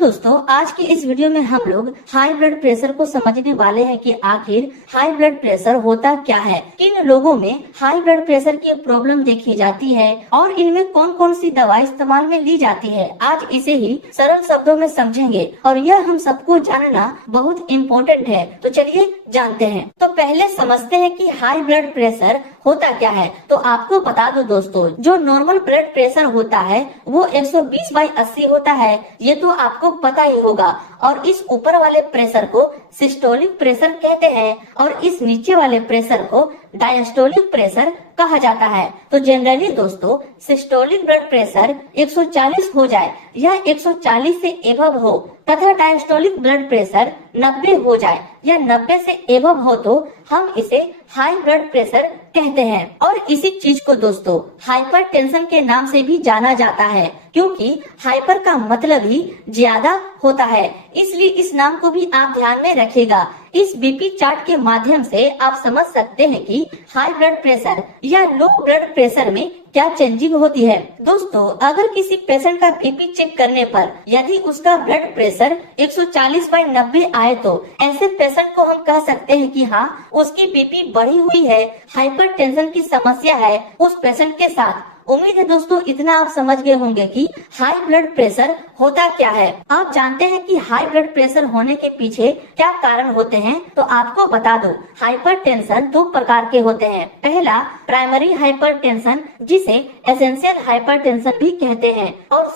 दोस्तों आज की इस वीडियो में हम लोग हाई ब्लड प्रेशर को समझने वाले हैं कि आखिर हाई ब्लड प्रेशर होता क्या है, किन लोगों में हाई ब्लड प्रेशर की प्रॉब्लम देखी जाती है और इनमें कौन कौन सी दवाई इस्तेमाल में ली जाती है। आज इसे ही सरल शब्दों में समझेंगे और यह हम सबको जानना बहुत इम्पोर्टेंट है। तो चलिए जानते हैं। तो पहले समझते हैं कि हाई ब्लड प्रेशर होता क्या है। तो आपको बता दो दोस्तों, जो नॉर्मल ब्लड प्रेशर होता है वो 120/80 होता है, ये तो आपको पता ही होगा। और इस ऊपर वाले प्रेशर को सिस्टोलिक प्रेशर कहते हैं और इस नीचे वाले प्रेशर को डायस्टोलिक प्रेशर कहा जाता है। तो जनरली दोस्तों सिस्टोलिक ब्लड प्रेशर 140 हो जाए या 140 से एबव हो तथा डायस्टोलिक ब्लड प्रेशर 90 हो जाए या 90 से एबव हो तो हम इसे हाई ब्लड प्रेशर कहते हैं। और इसी चीज को दोस्तों हाइपरटेंशन के नाम से भी जाना जाता है, क्योंकि हाइपर का मतलब ही ज्यादा होता है, इसलिए इस नाम को भी आप ध्यान में रखिएगा। इस बीपी चार्ट के माध्यम से आप समझ सकते हैं कि हाई ब्लड प्रेशर या लो ब्लड प्रेशर में क्या चेंजिंग होती है। दोस्तों अगर किसी पेशेंट का बीपी चेक करने पर यदि उसका ब्लड प्रेशर 140/90 आए तो ऐसे पेशेंट को हम कह सकते हैं कि हाँ उसकी बीपी बढ़ी हुई है, हाइपरटेंशन की समस्या है उस पेशेंट के साथ। उम्मीद है दोस्तों इतना आप समझ गए होंगे कि हाई ब्लड प्रेशर होता क्या है। आप जानते हैं कि हाई ब्लड प्रेशर होने के पीछे क्या कारण होते हैं, तो आपको बता दो हाइपरटेंशन 2 प्रकार के होते हैं। पहला प्राइमरी हाइपरटेंशन जिसे एसेंशियल हाइपरटेंशन भी कहते हैं और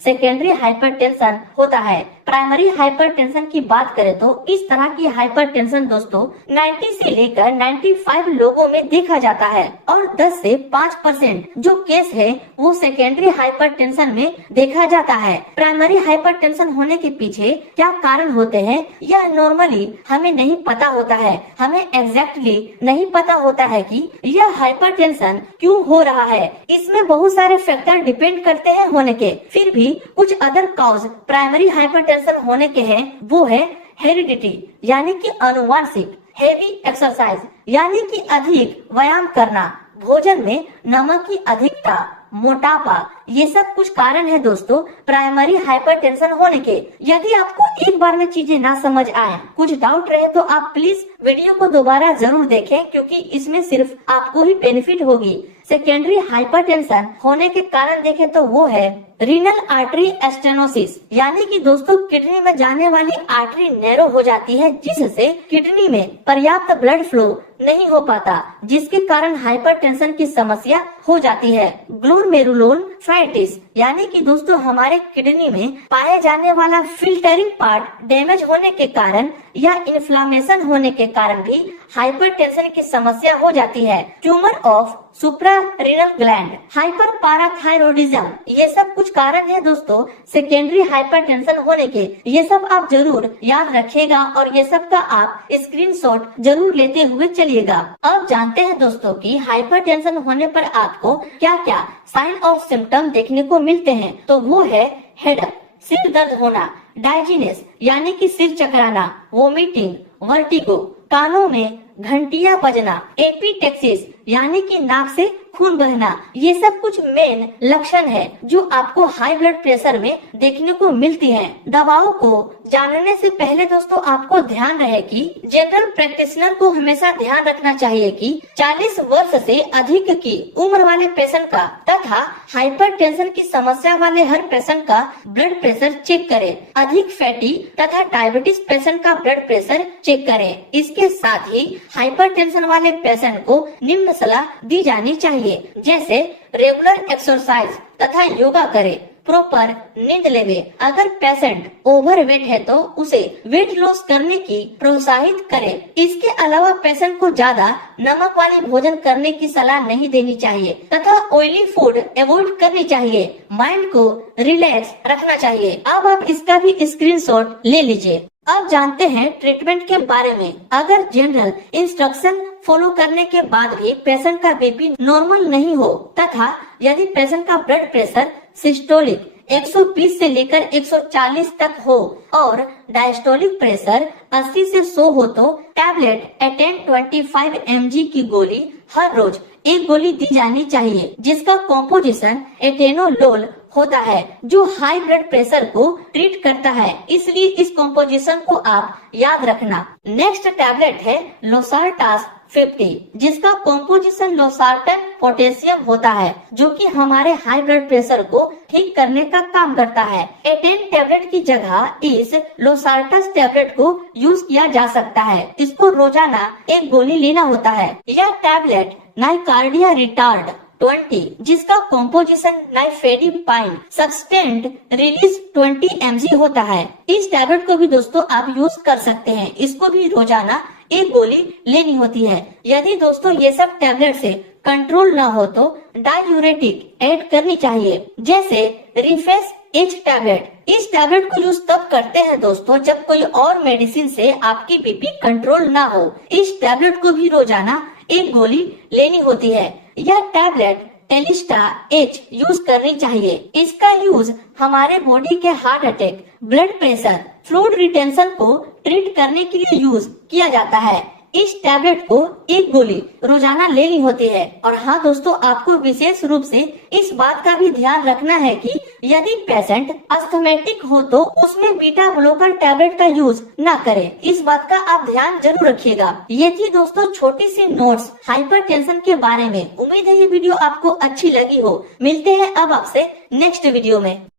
सेकेंडरी हाइपरटेंशन होता है। प्राइमरी हाइपरटेंशन की बात करें तो इस तरह की हाइपरटेंशन दोस्तों 90 से लेकर 95 लोगों में देखा जाता है और 10 से 5% जो केस है वो सेकेंडरी हाइपरटेंशन में देखा जाता है। प्राइमरी हाइपरटेंशन होने के पीछे क्या कारण होते हैं यह नॉर्मली हमें नहीं पता होता है। हमें एग्जैक्टली नहीं पता होता है कि यह हाइपरटेंशन क्यों हो रहा है। इसमें बहुत सारे फैक्टर डिपेंड करते हैं होने के, फिर भी कुछ अदर कॉज प्राइमरी हाइपरटेंशन होने के हैं। वो है हेरिडिटी यानी कि अनुवांशिक, हेवी एक्सरसाइज यानी कि अधिक व्यायाम करना, भोजन में नमक की अधिकता, मोटापा, ये सब कुछ कारण है दोस्तों प्राइमरी हाइपरटेंशन होने के। यदि आपको एक बार में चीजें ना समझ आए, कुछ डाउट रहे तो आप प्लीज वीडियो को दोबारा जरूर देखें, क्योंकि इसमें सिर्फ आपको ही बेनिफिट होगी। सेकेंडरी हाइपरटेंशन होने के कारण देखें तो वो है रीनल आर्टरी स्टेनोसिस, यानी कि दोस्तों किडनी में जाने वाली आर्टरी नैरो हो जाती है, जिससे किडनी में पर्याप्त ब्लड फ्लो नहीं हो पाता, जिसके कारण हाइपरटेंशन की समस्या हो जाती है। ग्लोमेरुलोनेफ्राइटिस यानी कि दोस्तों हमारे किडनी में पाए जाने वाला फिल्टरिंग पार्ट डैमेज होने के कारण या इन्फ्लामेशन होने के कारण भी हाइपरटेंशन की समस्या हो जाती है। Tumour of suprarenal gland, hyperparathyroidism, ये सब कुछ कारण है दोस्तों सेकेंडरी हाइपरटेंशन होने के। ये सब आप जरूर याद रखिएगा और ये सब का आप स्क्रीनशॉट जरूर लेते हुए चलिएगा। अब जानते हैं दोस्तों कि हाइपरटेंशन होने पर आपको क्या क्या साइन और सिम्टम देखने को मिलते हैं। तो वो है हेडेक, सिर दर्द होना, डाइजीनेस यानी कि सिर चकराना, वोमिटिंग, वर्टिगो, कानों में घंटियां बजना, एपिटेक्सिस यानी कि नाक से खून बहना, ये सब कुछ मेन लक्षण है जो आपको हाई ब्लड प्रेशर में देखने को मिलती हैं। दवाओं को जानने से पहले दोस्तों आपको ध्यान रहे कि जनरल प्रैक्टिशनर को हमेशा ध्यान रखना चाहिए कि 40 वर्ष से अधिक की उम्र वाले पेशेंट का तथा हाइपरटेंशन की समस्या वाले हर पेशेंट का ब्लड प्रेशर चेक करें। अधिक फैटी तथा डायबिटीज पेशेंट का ब्लड प्रेशर चेक करें। इसके साथ ही हाइपरटेंशन वाले पेशेंट को निम्न सलाह दी जानी चाहिए, जैसे रेगुलर एक्सरसाइज तथा योगा करें, प्रॉपर नींद लेवे। अगर पेशेंट ओवरवेट है तो उसे वेट लॉस करने की प्रोत्साहित करें। इसके अलावा पेशेंट को ज्यादा नमक वाले भोजन करने की सलाह नहीं देनी चाहिए तथा ऑयली फूड अवॉइड करनी चाहिए। माइंड को रिलैक्स रखना चाहिए। अब आप इसका भी स्क्रीनशॉट ले लीजिए। अब जानते हैं ट्रीटमेंट के बारे में। अगर जनरल इंस्ट्रक्शन फॉलो करने के बाद भी पेशेंट का बीपी नॉर्मल नहीं हो तथा यदि पेशेंट का ब्लड प्रेशर सिस्टोलिक 120 से लेकर 140 तक हो और डायस्टोलिक प्रेशर 80 से 100 हो तो टैबलेट एटेन 25 mg की गोली हर रोज एक गोली दी जानी चाहिए, जिसका कॉम्पोजिशन एटेनोलोल होता है जो हाई ब्लड प्रेशर को ट्रीट करता है, इसलिए इस कॉम्पोजिशन को आप याद रखना। नेक्स्ट टैबलेट है लोसार्टास 50, जिसका कॉम्पोजिशन लोसार्टन पोटेशियम होता है, जो कि हमारे हाई ब्लड प्रेशर को ठीक करने का काम करता है। एटेन टैबलेट की जगह इस लोसार्टस टैबलेट को यूज किया जा सकता है। इसको रोजाना एक गोली लेना होता है। यह टैबलेट नाइकार्डिया रिटार्ड 20, जिसका कॉम्पोजिशन नाइफेडिपाइन सब्सटेंट रिलीज 20 mg होता है। इस टैबलेट को भी दोस्तों आप यूज कर सकते हैं। इसको भी रोजाना एक गोली लेनी होती है। यदि दोस्तों ये सब टैबलेट से कंट्रोल ना हो तो डायूरेटिक ऐड करनी चाहिए, जैसे रिफेस एच टैबलेट। इस टैबलेट को यूज तब करते हैं दोस्तों जब कोई और मेडिसिन से आपकी बीपी कंट्रोल ना हो। इस टैबलेट को भी रोजाना एक गोली लेनी होती है। यह टैबलेट टेलिस्टा एच यूज करनी चाहिए। इसका यूज हमारे बॉडी के heart attack, blood pressure, fluid retention को ट्रीट करने के लिए यूज किया जाता है। इस टैबलेट को एक गोली रोजाना लेनी होती है। और हाँ दोस्तों, आपको विशेष रूप से इस बात का भी ध्यान रखना है कि यदि पेशेंट अस्थमैटिक हो तो उसमें बीटा ब्लॉकर टैबलेट का यूज ना करें। इस बात का आप ध्यान जरूर रखिएगा। ये थी दोस्तों छोटी सी नोट्स हाइपरटेंशन के बारे में। उम्मीद है ये वीडियो आपको अच्छी लगी हो। मिलते हैं अब आपसे नेक्स्ट वीडियो में।